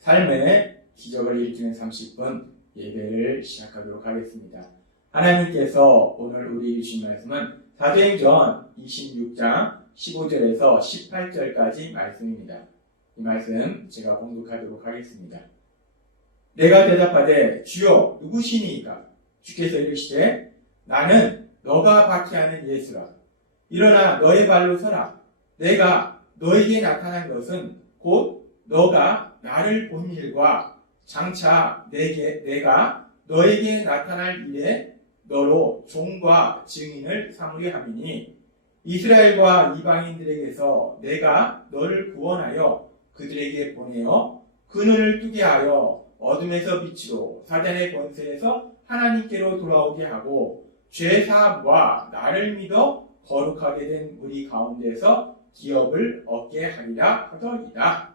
삶의 기적을 일으키는 30분 예배를 시작하도록 하겠습니다. 하나님께서 오늘 우리에게 주신 말씀은 사도행전 26장 15절에서 18절까지 말씀입니다. 이 말씀 제가 봉독하도록 하겠습니다. 내가 대답하되 주여 누구시니이까? 주께서 이르시되 나는 너가 박해하는 예수라. 일어나 너의 발로 서라. 내가 너에게 나타난 것은 곧 너가 나를 본 일과 장차 내가 너에게 나타날 일에 너로 종과 증인을 삼으려 함이니 이스라엘과 이방인들에게서 내가 너를 구원하여 그들에게 보내어 그 눈을 뜨게 하여 어둠에서 빛으로 사단의 권세에서 하나님께로 돌아오게 하고 죄사함과 나를 믿어 거룩하게 된 무리 가운데서 기업을 얻게 하리라 하더이다.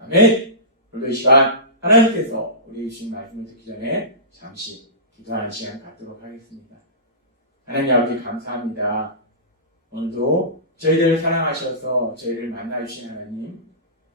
아멘. 오늘 이 시간 하나님께서 우리에게 주신 말씀을 듣기 전에 잠시 기도하는 시간 갖도록 하겠습니다. 하나님 아버지 감사합니다. 오늘도 저희들을 사랑하셔서 저희를 만나주신 하나님,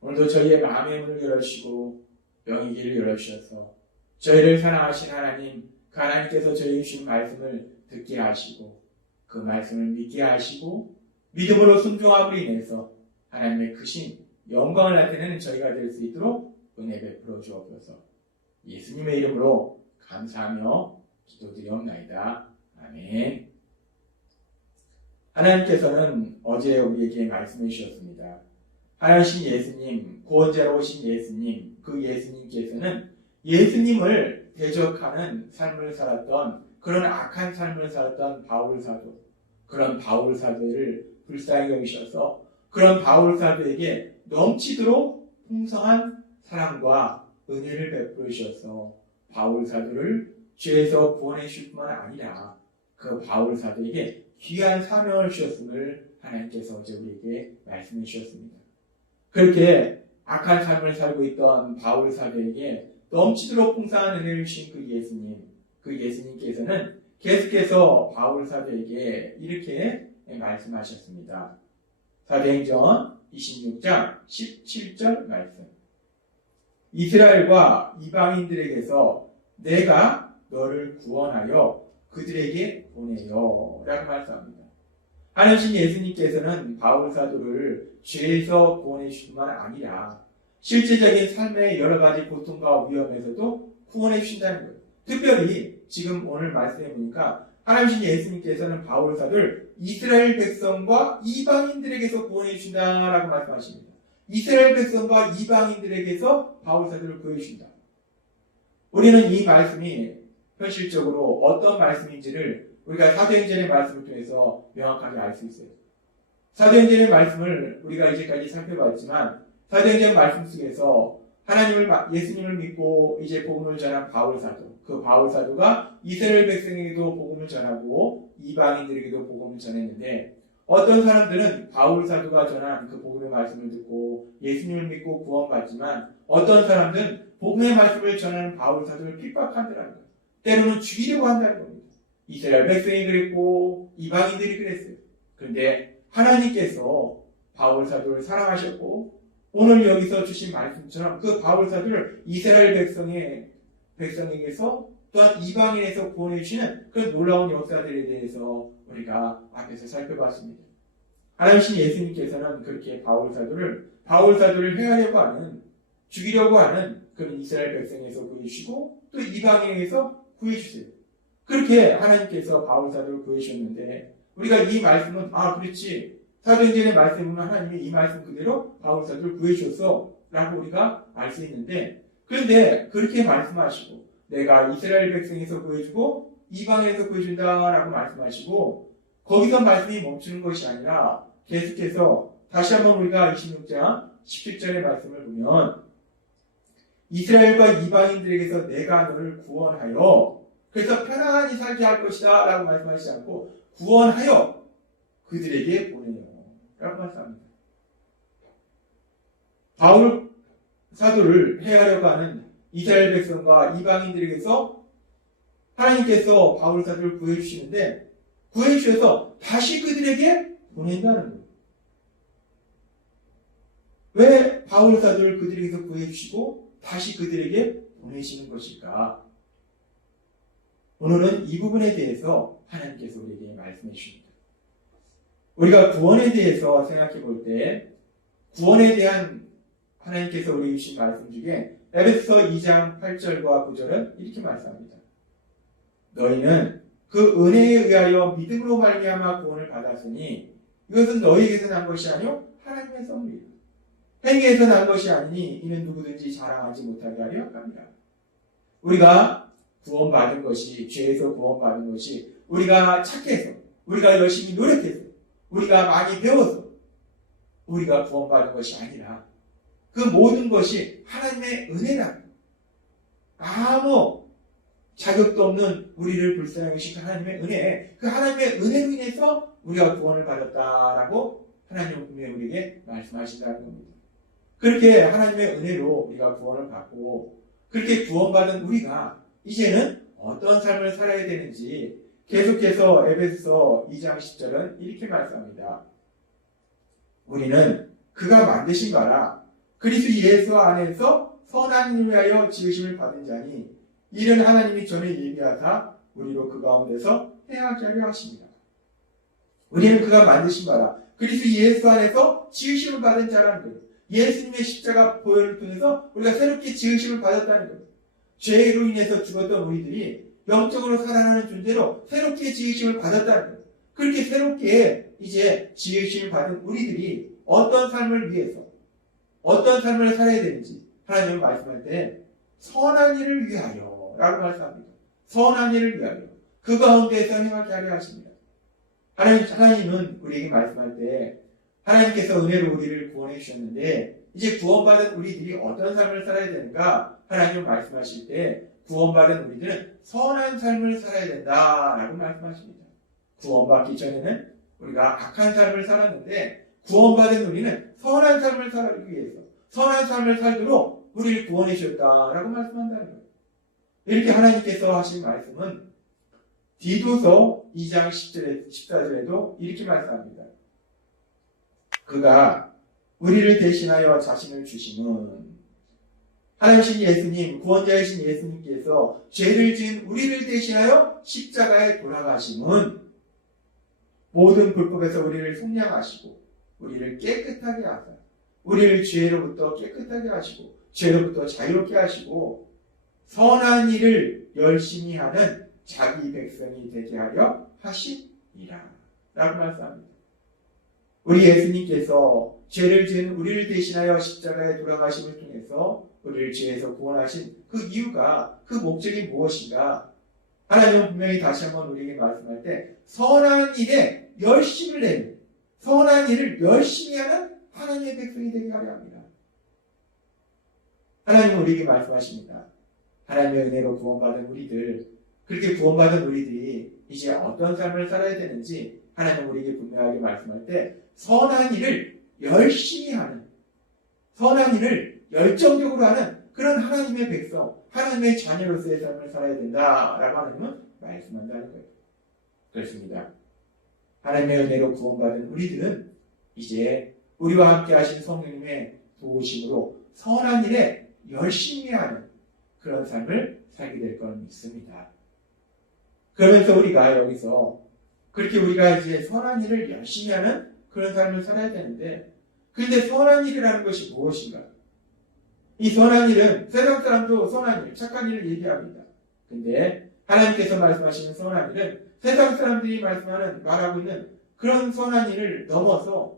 오늘도 저희의 마음의 문을 열어주시고 영의 길을 열어주셔서 저희를 사랑하신 하나님, 그 하나님께서 저희에게 주신 말씀을 듣게 하시고 그 말씀을 믿게 하시고 믿음으로 순종함으로 인해서 하나님의 크신 영광을 나타내는 저희가 될 수 있도록 은혜 베풀어 주옵소서. 예수님의 이름으로 감사하며 기도드리옵나이다. 아멘. 하나님께서는 어제 우리에게 말씀해 주셨습니다. 하나님 예수님, 구원자로 오신 예수님, 그 예수님께서는 예수님을 대적하는 삶을 살았던 그런 악한 삶을 살았던 바울사도, 그런 바울사도를 불쌍히 여기셔서 그런 바울사도에게 넘치도록 풍성한 사랑과 은혜를 베풀어 주셔서 바울사도를 죄에서 구원해 주실 뿐만 아니라 그 바울사도에게 귀한 사명을 주셨음을 하나님께서 어제 우리에게 말씀해 주셨습니다. 그렇게 악한 삶을 살고 있던 바울사도에게 넘치도록 풍성한 은혜를 주신 그 예수님께서는 계속해서 바울사도에게 이렇게 말씀하셨습니다. 사도행전 26장 17절 말씀. 이스라엘과 이방인들에게서 내가 너를 구원하여 그들에게 보내요 라고 말씀합니다. 하나님 예수님께서는 바울사도를 죄에서 구원해 주실 뿐만 아니라 실제적인 삶의 여러 가지 고통과 위험에서도 구원해 주신다는 거예요. 특별히 지금 오늘 말씀해 보니까 하나님 예수님께서는 바울사도를 이스라엘 백성과 이방인들에게서 구원해 주신다라고 말씀하십니다. 이스라엘 백성과 이방인들에게서 바울사도를 구해 주신다. 우리는 이 말씀이 현실적으로 어떤 말씀인지를 우리가 사도행전의 말씀을 통해서 명확하게 알 수 있어요. 사도행전의 말씀을 우리가 이제까지 살펴봤지만 사도행전 말씀 속에서 예수님을 믿고 이제 복음을 전한 바울사도, 그 바울사도가 이스라엘 백성에게도 복음을 전하고 이방인들에게도 복음을 전했는데 어떤 사람들은 바울사도가 전한 그 복음의 말씀을 듣고 예수님을 믿고 구원받지만 어떤 사람들은 복음의 말씀을 전하는 바울사도를 핍박한다는 거예요. 때로는 죽이려고 한다는 겁니다. 이스라엘 백성이 그랬고 이방인들이 그랬어요. 그런데 하나님께서 바울사도를 사랑하셨고 오늘 여기서 주신 말씀처럼 그 바울사도를 이스라엘 백성에게서 또한 이방인에서 구원해 주시는 그런 놀라운 역사들에 대해서 우리가 앞에서 살펴봤습니다. 하나님 예수님께서는 그렇게 바울사도를 해하려고 하는, 죽이려고 하는 그런 이스라엘 백성에서 구해주시고 또 이방인에서 구해주세요. 그렇게 하나님께서 바울사도를 구해주셨는데 우리가 이 말씀은 그렇지, 사도행전의 말씀은 하나님이 이 말씀 그대로 바울사도를 구해주셨어 라고 우리가 알 수 있는데, 그런데 그렇게 말씀하시고 내가 이스라엘 백성에서 구해주고 이방인에서 구해준다 라고 말씀하시고 거기서 말씀이 멈추는 것이 아니라 계속해서 다시 한번 우리가 26장 17절의 말씀을 보면 이스라엘과 이방인들에게서 내가 너를 구원하여 그래서 편안히 살게 할 것이다 라고 말씀하시지 않고 구원하여 그들에게 보내요 라고 말씀합니다. 바울 사도를 해하려고 하는 이스라엘 백성과 이방인들에게서 하나님께서 바울 사도를 구해주시는데 구해주셔서 다시 그들에게 보낸다는 거예요. 왜 바울 사도를 그들에게서 구해주시고 다시 그들에게 보내시는 것일까? 오늘은 이 부분에 대해서 하나님께서 우리에게 말씀해 주십니다. 우리가 구원에 대해서 생각해 볼 때 구원에 대한 하나님께서 우리에게 주신 말씀 중에 에베소서 2장 8절과 9절은 이렇게 말씀합니다. 너희는 그 은혜에 의하여 믿음으로 말미암아 구원을 받았으니 이것은 너희에게서 난 것이 아니요 하나님의 선물이다. 행위에서 난 것이 아니니 이는 누구든지 자랑하지 못하게 하려 합니다. 우리가 구원받은 것이, 죄에서 구원받은 것이 우리가 착해서, 우리가 열심히 노력해서, 우리가 많이 배워서 우리가 구원받은 것이 아니라 그 모든 것이 하나님의 은혜다. 아무 자격도 없는 우리를 불쌍히 여기신 하나님의 은혜, 그 하나님의 은혜로 인해서 우리가 구원을 받았다라고 하나님은 분명히 우리에게 말씀하신다는 겁니다. 그렇게 하나님의 은혜로 우리가 구원을 받고 그렇게 구원받은 우리가 이제는 어떤 삶을 살아야 되는지 계속해서 에베소서 2장 10절은 이렇게 말씀합니다. 우리는 그가 만드신 바라 그리스도 예수 안에서 선한 일을 위하여 지으심을 받은 자니 이는 하나님이 전에 예비하사 우리로 그 가운데서 행하게 하려 하십니다. 우리는 그가 만드신 바라 그리스도 예수 안에서 지으심을 받은 자라는 거예요. 예수님의 십자가 보혈을 통해서 우리가 새롭게 지으심을 받았다는 거예요. 죄로 인해서 죽었던 우리들이 영적으로 살아나는 존재로 새롭게 지으심을 받았다는 거예요. 그렇게 새롭게 이제 지으심을 받은 우리들이 어떤 삶을 위해서 어떤 삶을 살아야 되는지 하나님은 말씀할 때 선한 일을 위하여 라고 말씀합니다. 선한 일을 위하여 그 가운데에서 행하게 하려 하십니다. 하나님은 우리에게 말씀할 때 하나님께서 은혜로 우리를 구원해 주셨는데 이제 구원받은 우리들이 어떤 삶을 살아야 되는가 하나님은 말씀하실 때 구원받은 우리들은 선한 삶을 살아야 된다라고 말씀하십니다. 구원받기 전에는 우리가 악한 삶을 살았는데 구원받은 우리는 선한 삶을 살기 위해서 선한 삶을 살도록 우리를 구원해 주셨다라고 말씀한다는 거예요. 이렇게 하나님께서 하신 말씀은 디도서 2장 10절에 14절에도 이렇게 말씀합니다. 그가 우리를 대신하여 자신을 주심은 하나님이신 예수님, 구원자이신 예수님께서 죄를 지은 우리를 대신하여 십자가에 돌아가심은 모든 불법에서 우리를 속량하시고 우리를 깨끗하게 하사 우리를 죄로부터 깨끗하게 하시고 죄로부터 자유롭게 하시고 선한 일을 열심히 하는 자기 백성이 되게 하려 하심이라 라고 말씀합니다. 우리 예수님께서 죄를 지은 우리를 대신하여 십자가에 돌아가심을 통해서 우리를 죄에서 구원하신 그 이유가, 그 목적이 무엇인가? 하나님은 분명히 다시 한번 우리에게 말씀할 때 선한 일에 열심을 내는, 선한 일을 열심히 하는 하나님의 백성이 되게 하려 합니다. 하나님은 우리에게 말씀하십니다. 하나님의 은혜로 구원받은 우리들, 그렇게 구원받은 우리들이 이제 어떤 삶을 살아야 되는지 하나님은 우리에게 분명하게 말씀할 때 선한 일을 열심히 하는, 선한 일을 열정적으로 하는 그런 하나님의 백성, 하나님의 자녀로서의 삶을 살아야 된다라고 하나님은 말씀한다는 거예요. 그렇습니다. 하나님의 은혜로 구원받은 우리들은 이제 우리와 함께 하신 성령님의 도우심으로 선한 일에 열심히 하는 그런 삶을 살게 될 걸 믿습니다. 그러면서 우리가 여기서 그렇게 우리가 이제 선한 일을 열심히 하는 그런 삶을 살아야 되는데, 근데 선한 일이라는 것이 무엇인가? 이 선한 일은 세상 사람도 선한 일, 착한 일을 얘기합니다. 근데 하나님께서 말씀하시는 선한 일은 세상 사람들이 말하고 있는 그런 선한 일을 넘어서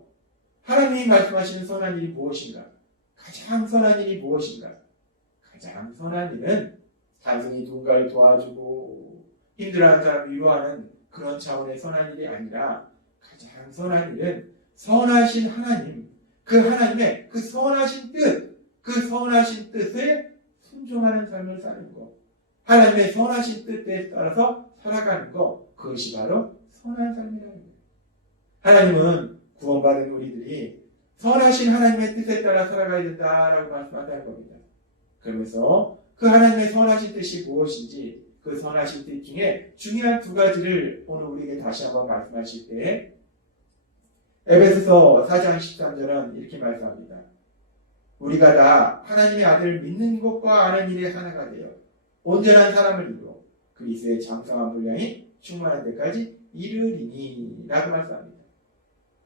하나님이 말씀하시는 선한 일이 무엇인가? 가장 선한 일이 무엇인가? 가장 선한 일은 단순히 누군가를 도와주고 힘들어하는 사람을 위로하는 그런 차원의 선한 일이 아니라 가장 선한 일은 선하신 하나님, 그 하나님의 그 선하신 뜻, 그 선하신 뜻에 순종하는 삶을 사는 것, 하나님의 선하신 뜻에 따라서 살아가는 것, 그것이 바로 선한 삶이라는 거예요. 하나님은 구원받은 우리들이 선하신 하나님의 뜻에 따라 살아가야 된다라고 말씀한다는 겁니다. 그러면서 그 하나님의 선하신 뜻이 무엇인지, 그 선하신 뜻 중에 중요한 두 가지를 오늘 우리에게 다시 한번 말씀하실 때 에베소서 4장 13절은 이렇게 말씀합니다. 우리가 다 하나님의 아들을 믿는 것과 아는 일에 하나가 되어 온전한 사람을 이루어 그리스도의 장성한 분량이 충만한 데까지 이르리니 라고 말씀합니다.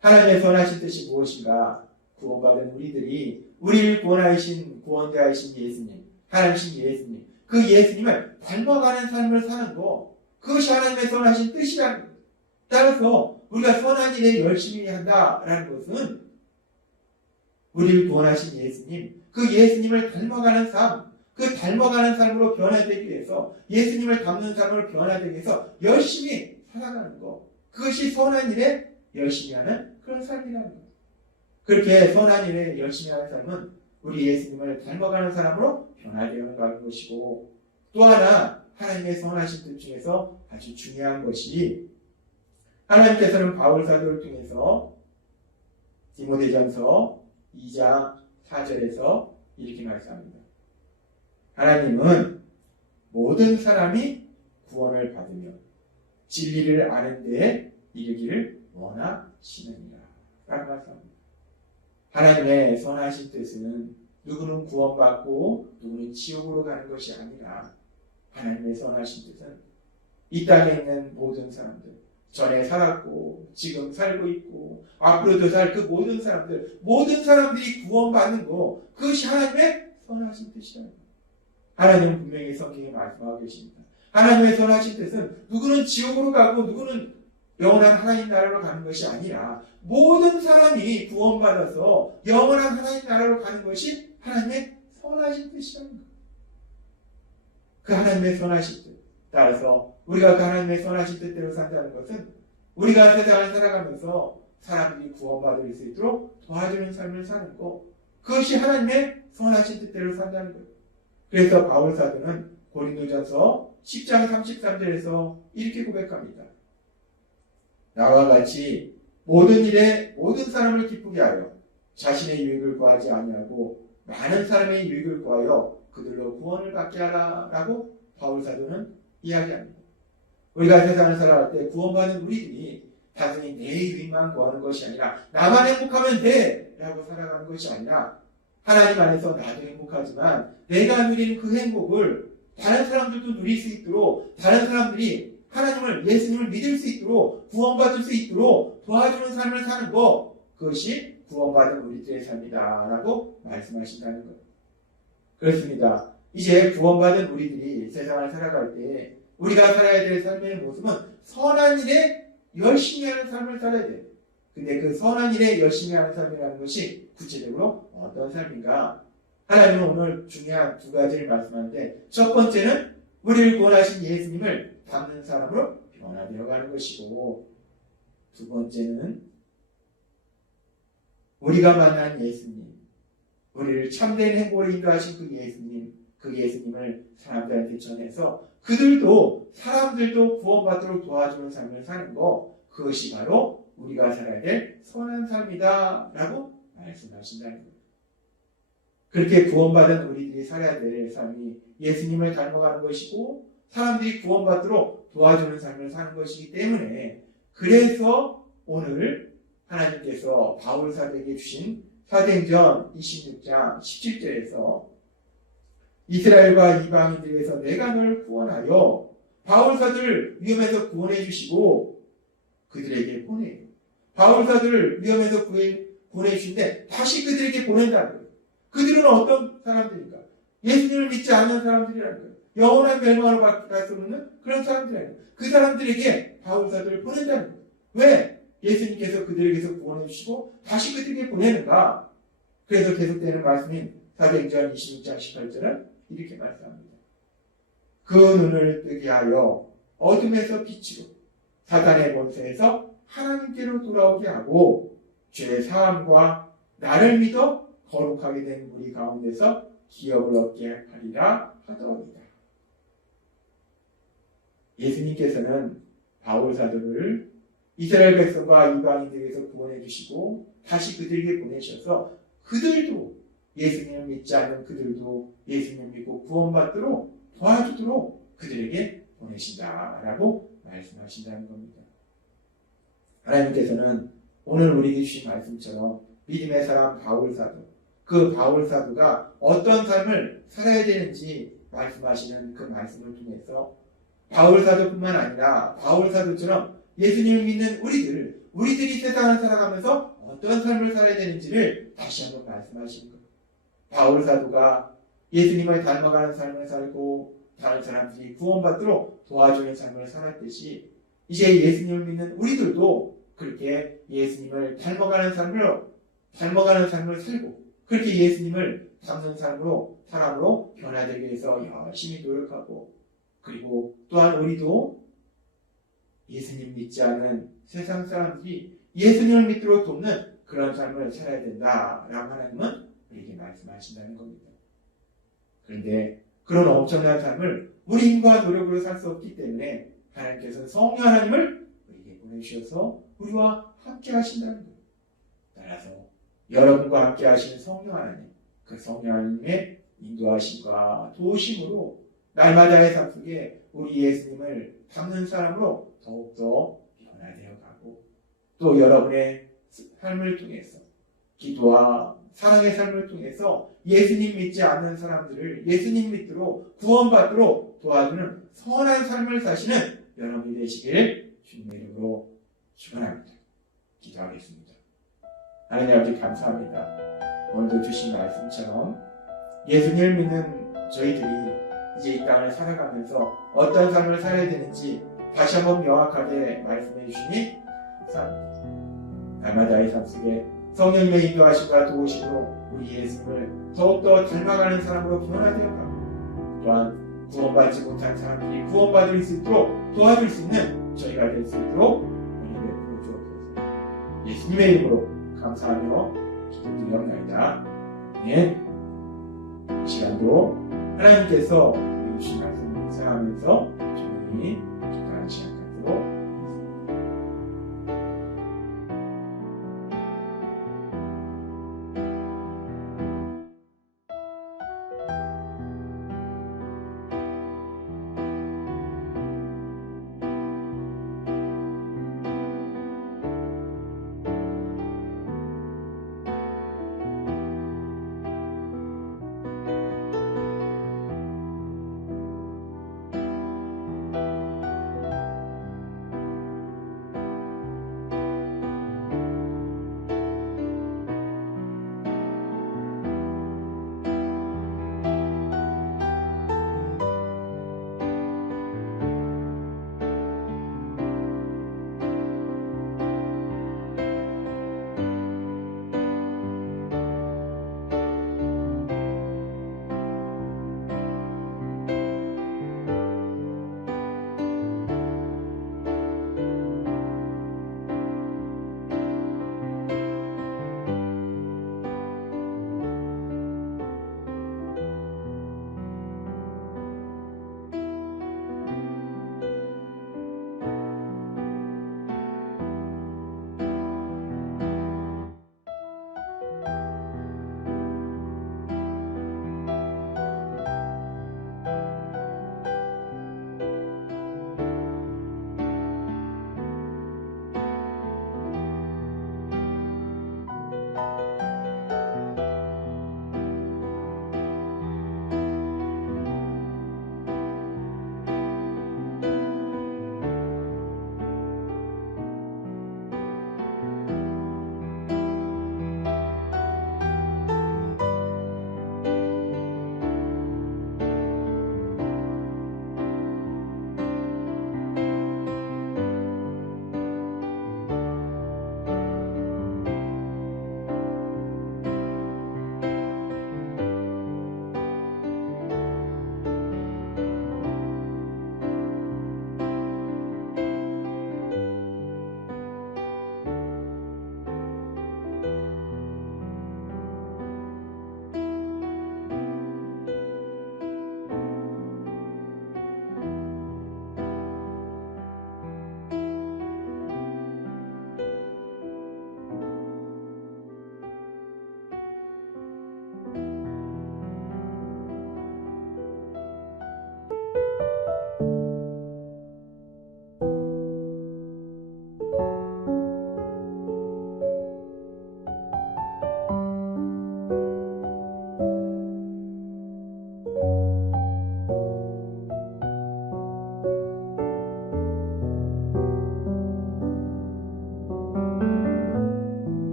하나님의 선하신 뜻이 무엇인가? 구원받은 우리들이 우리를 구원하신 구원자이신 예수님, 하나님이신 예수님, 그 예수님을 닮아가는 삶을 사는 거, 그것이 하나님의 선하신 뜻이라는 거예요. 따라서 우리가 선한 일에 열심히 한다라는 것은 우리를 구원하신 예수님, 그 예수님을 닮아가는 삶, 그 닮아가는 삶으로 변화되기 위해서, 예수님을 닮는 삶으로 변화되기 위해서 열심히 살아가는 거, 그것이 선한 일에 열심히 하는 그런 삶이라는 거예요. 그렇게 선한 일에 열심히 하는 삶은 우리 예수님을 닮아가는 사람으로 변화되어 가는 것이고, 또 하나 하나님의 선하신 뜻 중에서 아주 중요한 것이, 하나님께서는 바울 사도를 통해서 디모데전서 2장 4절에서 이렇게 말씀합니다. 하나님은 모든 사람이 구원을 받으며 진리를 아는 데에 이르기를 원하시느니라 라고 말씀합니다. 하나님의 선하신 뜻은 누구는 구원받고 누구는 지옥으로 가는 것이 아니라, 하나님의 선하신 뜻은 이 땅에 있는 모든 사람들, 전에 살았고 지금 살고 있고 앞으로도 살 그 모든 사람들이 구원받는 거, 그것이 하나님의 선하신 뜻이라는 거예요. 하나님은 분명히 성경에 말씀하고 계십니다. 하나님의 선하신 뜻은 누구는 지옥으로 가고 누구는 영원한 하나님 나라로 가는 것이 아니라, 모든 사람이 구원받아서 영원한 하나님 나라로 가는 것이 하나님의 선하신 뜻이라는 거예요. 그 하나님의 선하신 뜻, 따라서 우리가 그 하나님의 선하신 뜻대로 산다는 것은 우리가 세상을 살아가면서 사람들이 구원받을 수 있도록 도와주는 삶을 사는 것, 그것이 하나님의 선하신 뜻대로 산다는 거예요. 그래서 바울 사도는 고린도전서 10장 33절에서 이렇게 고백합니다. 나와 같이 모든 일에 모든 사람을 기쁘게 하여 자신의 유익을 구하지 아니하고 많은 사람의 유익을 구하여 그들로 구원을 받게 하라라고 바울 사도는 이야기합니다. 우리가 세상을 살아갈 때 구원받은 우리들이 단순히 내 유익만 구하는 것이 아니라, 나만 행복하면 돼 라고 살아가는 것이 아니라, 하나님 안에서 나도 행복하지만 내가 누리는 그 행복을 다른 사람들도 누릴 수 있도록, 다른 사람들이 하나님을, 예수님을 믿을 수 있도록, 구원받을 수 있도록 도와주는 삶을 사는 것, 그것이 구원받은 우리들의 삶이다 라고 말씀하신다는 것. 그렇습니다. 이제 구원받은 우리들이 세상을 살아갈 때 우리가 살아야 될 삶의 모습은 선한 일에 열심히 하는 삶을 살아야 돼요. 근데 그 선한 일에 열심히 하는 삶이라는 것이 구체적으로 어떤 삶인가? 하나님은 오늘 중요한 두 가지를 말씀하는데, 첫 번째는 우리를 구원하신 예수님을 닮는 사람으로 변화되어 가는 것이고, 두 번째는 우리가 만난 예수님, 우리를 참된 행복으로 인도하신 그 예수님을 사람들한테 전해서 사람들도 구원받도록 도와주는 삶을 사는 것, 그것이 바로 우리가 살아야 될 선한 삶이다 라고 말씀하신다는 거예요. 그렇게 구원받은 우리들이 살아야 될 삶이 예수님을 닮아가는 것이고, 사람들이 구원받도록 도와주는 삶을 사는 것이기 때문에, 그래서 오늘 하나님께서 바울 사도에게 주신 사도행전 26장 17절에서 이스라엘과 이방인들에서 내가 너를 구원하여, 바울 사도를 위험에서 구원해 주시고 그들에게 보내요. 바울 사도를 위험에서 보내 주신데 다시 그들에게 보낸다는 거예요. 그들은 어떤 사람들인가? 예수님을 믿지 않는 사람들이라는 거예요. 영원한 멸망으로 갈 수 없는 그런 사람들이라는 거예요. 그 사람들에게 바울 사도를 보낸다는 거예요. 왜? 예수님께서 그들에게서 구원해 주시고 다시 그들에게 보내는가? 그래서 계속되는 말씀인 사도행전 26장 18절은 이렇게 말씀합니다. 그 눈을 뜨게 하여 어둠에서 빛으로, 사단의 권세에서 하나님께로 돌아오게 하고, 죄의 사함과 나를 믿어 거룩하게 된 우리 가운데서 기업을 얻게 하리라 하더이다. 예수님께서는 바울 사도를 이스라엘 백성과 이방인들에게서 구원해 주시고 다시 그들에게 보내셔서, 그들도, 예수님을 믿지 않는 그들도 예수님을 믿고 구원받도록 도와주도록 그들에게 보내신다라고 말씀하신다는 겁니다. 하나님께서는 오늘 우리에게 주신 말씀처럼 믿음의 사람 바울 사도, 그 바울 사도가 어떤 삶을 살아야 되는지 말씀하시는 그 말씀을 통해서 바울 사도뿐만 아니라 바울 사도처럼 예수님을 믿는 우리들이 세상을 살아가면서 어떤 삶을 살아야 되는지를 다시 한번 말씀하시는 거예요. 바울 사도가 예수님을 닮아가는 삶을 살고 다른 사람들이 구원받도록 도와주는 삶을 살았듯이 이제 예수님을 믿는 우리들도 그렇게 예수님을 닮아가는 삶을 살고 그렇게 예수님을 닮는 사람으로 변화되기 위해서 열심히 노력하고 그리고 또한 우리도 예수님 믿지 않은 세상 사람들이 예수님을 믿도록 돕는 그런 삶을 살아야 된다라고 하나님은 우리에게 말씀하신다는 겁니다. 그런데 그런 엄청난 삶을 우리 힘과 노력으로 살 수 없기 때문에 하나님께서는 성령 하나님을 우리에게 보내주셔서 우리와 함께 하신다는 거예요. 따라서 여러분과 함께 하시는 성령 하나님, 그 성령 하나님의 인도하심과 도우심으로 날마다의 삶 속에 우리 예수님을 닮는 사람으로 더욱더 변화되어 가고 또 여러분의 삶을 통해서 기도와 사랑의 삶을 통해서 예수님 믿지 않는 사람들을 예수님 믿도록 구원받도록 도와주는 선한 삶을 사시는 여러분이 되시길 주님의 이름으로 축원합니다. 기도하겠습니다. 하나님 아버지 감사합니다. 오늘도 주신 말씀처럼 예수님을 믿는 저희들이 이제 이 땅을 살아가면서 어떤 삶을 살아야 되는지 다시 한번 명확하게 말씀해 주시니 감사합니다. 날마다의 삶 속에 성령님의 인도하심과 도우심으로 우리 예수님을 더욱더 닮아가는 사람으로 변화되어 가고 또한 구원받지 못한 사람들이 구원받을 수 있도록 도와줄 수 있는 저희가 될 수 있도록 은혜를 베풀어 주옵소서. 예수님의 이름으로 감사하며 기도드리옵나이다. 네. 이 시간도 하나님께서 우리 주신 말씀을 묵상하면서 저희